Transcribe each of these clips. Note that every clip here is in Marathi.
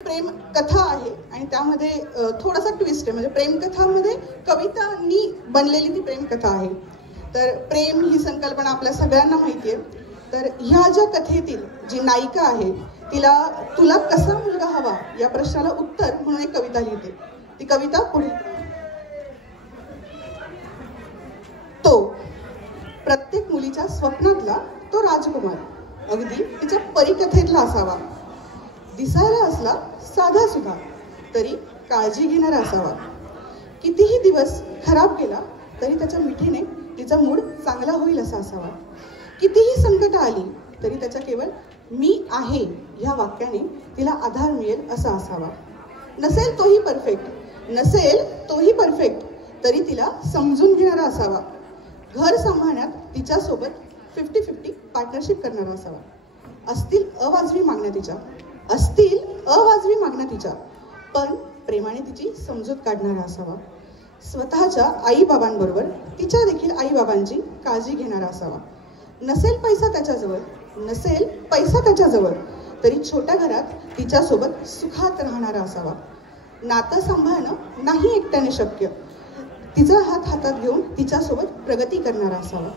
प्रेम कथा आहे आणि त्यामध्ये थोडासा ट्विस्ट आहे. म्हणजे प्रेमकथामध्ये कवितांनी बनलेली ती प्रेमकथा आहे. तर प्रेम ही संकल्पना आपल्या सगळ्यांना माहिती आहे. तर ह्या ज्या कथेतील जी नायिका आहे तिला तुला कसा मुलगा हवा या प्रश्नाला उत्तर म्हणून एक कविता लिहिते. ती कविता पुढे. तो प्रत्येक मुलीच्या स्वप्नातला तो राजकुमार, अगदी तिच्या परिकथेतला असावा. दिसायला असला साधा सुद्धा तरी काळजी घेणारा असावा. कितीही दिवस खराब गेला तरी त्याच्या मिठीने तिचा मूड चांगला होईल असा असावा. कितीही संकट आली तरी त्याच्या केवळ मी आहे ह्या वाक्याने तिला आधार मिळेल असा असावा. नसेल तोही परफेक्ट तरी तिला समजून घेणारा असावा. घर सांभाळण्यात तिच्यासोबत 50-50 पार्टनरशिप करणारा असावा. असतील अवाजवी मागण्या तिच्या पण प्रेमाने तिची समजूत काढणारा असावा. स्वतःच्या आईबाबांबरोबर तिच्या देखील आईबाबांची काळजी घेणारा असावा. नसेल पैसा त्याच्याजवळ तरी छोट्या घरात तिच्यासोबत सुखात राहणारा असावा. नातं सांभाळणं नाही एकट्याने शक्य, तिचा हात हातात घेऊन तिच्यासोबत प्रगती करणारा असावा.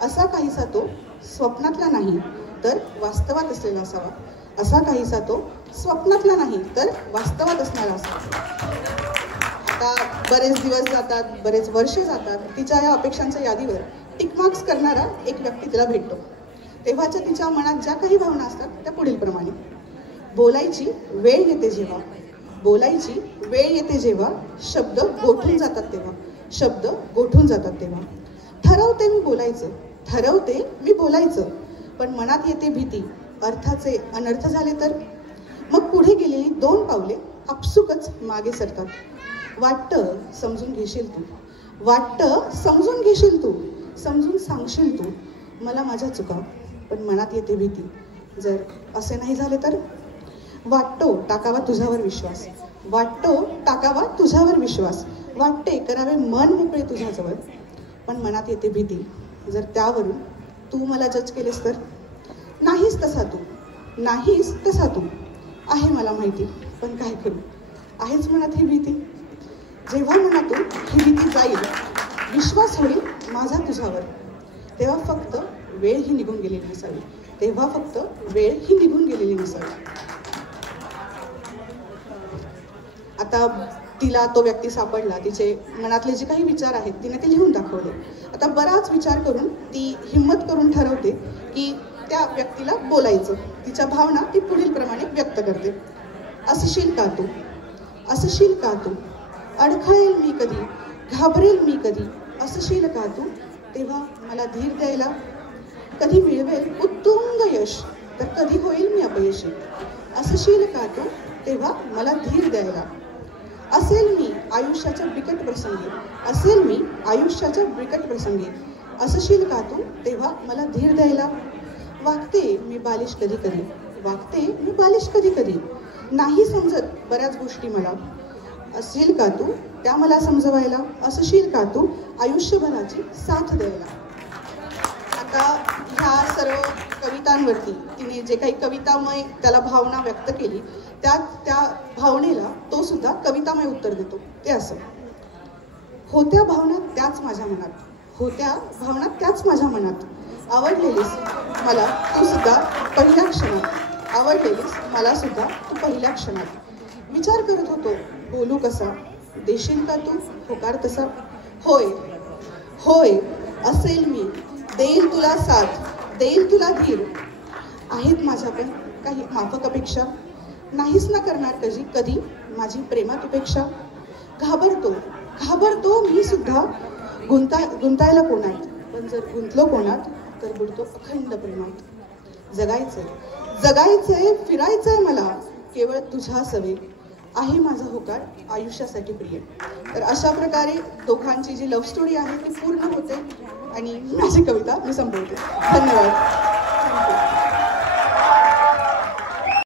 असा काहीसा तो स्वप्नातला नाही तर वास्तवात असलेला असावा. असणारा असावा. आता बरेच दिवस जातात, बरेच वर्षे जातात. तिच्या या अपेक्षांच्या यादीवर टिकमार्क्स करणारा एक व्यक्ती तिला भेटतो. तेव्हाच्या तिच्या मनात ज्या काही भावना असतात त्या पुढील प्रमाणे. बोलायची वेळ येते जेव्हा शब्द गोठून जातात तेव्हा ठरवते मी बोलायचं पण मनात येते भीती, अर्थाचे अनर्थ झाले तर. मग पुढे गेलेली 2 पावले आपसुकच मागे सरतात. वाटतं समजून घेशील तू, समजून सांगशील तू मला माझ्या चुका, पण मनात येते भीती जर असे नाही झाले तर. वाटतो टाकावा तुझ्यावर विश्वास, वाटते करावे मन मोकळे तुझ्याजवळ, पण मनात येते भीती जर त्यावरून तू मला जज केलेस तर. नाहीस तसा तू आहे मला माहिती, पण काय करू आहेच मनात ही भीती. जेव्हा मनातून ही भीती जाईल, विश्वास होईल माझा तुझ्यावर, तेव्हा फक्त वेळ ही निघून गेलेली नसावी. आता तिला तो व्यक्ती सापडला. तिचे मनातले जे काही विचार आहेत तिने ते लिहून दाखवले. आता बराच विचार करून ती हिम्मत करून ठरवते की त्या व्यक्तीला बोलायचं. तिच्या भावना ती पुढील प्रमाणे व्यक्त करते. असशील का तू अडखळेल मी कधी, घाबरेल मी कधी. असशील का तू तेव्हा मला धीर द्यायला. कधी मिळवेल उत्तुंग यश तर कधी होईल मी अपयशी. असशील का तू तेव्हा मला धीर द्यायला. असेल मी आयुष्याच्या बिकट प्रसंगी. असशील का तू तेव्हा मला धीर द्यायला. वागते मी बालिश कधी नाही समजत बऱ्याच गोष्टी मला. असेल का तू त्या मला समजवायला. असशील का तू आयुष्यभराची साथ द्यायला. आता ह्या सर्व कवितांवरती तिने जे काही कवितामय त्याला भावना व्यक्त केली त्या भावनेला तो सुद्धा कवितामय उत्तर देतो. ते असं. होत्या भावना त्याच माझ्या मनात. आवडलेलीस मला तू सुद्धा पहिल्या क्षणात. विचार करत होतो बोलू कसा. देशील का तू होकार तसा. होय असेल मी. देईल तुला साथ, देईल तुला धीर. आहेत माझ्या पण काही माफक अपेक्षा. नाहीच ना करणार कधी माझी प्रेमात उपेक्षा. घाबरतो मी सुद्धा गुंतायला कोणात, पण जर गुंतलो कोणात तर बुडतो अखंड प्रेमात. जगायचंय फिरायचंय मला केवळ तुझ्या सवे. आहे माझा होकार आयुष्यासाठी प्रिय. तर अशा प्रकारे दोघांची जी लव्ह स्टोरी आहे ती पूर्ण होते आणि माझी कविता मी संपवते. धन्यवाद.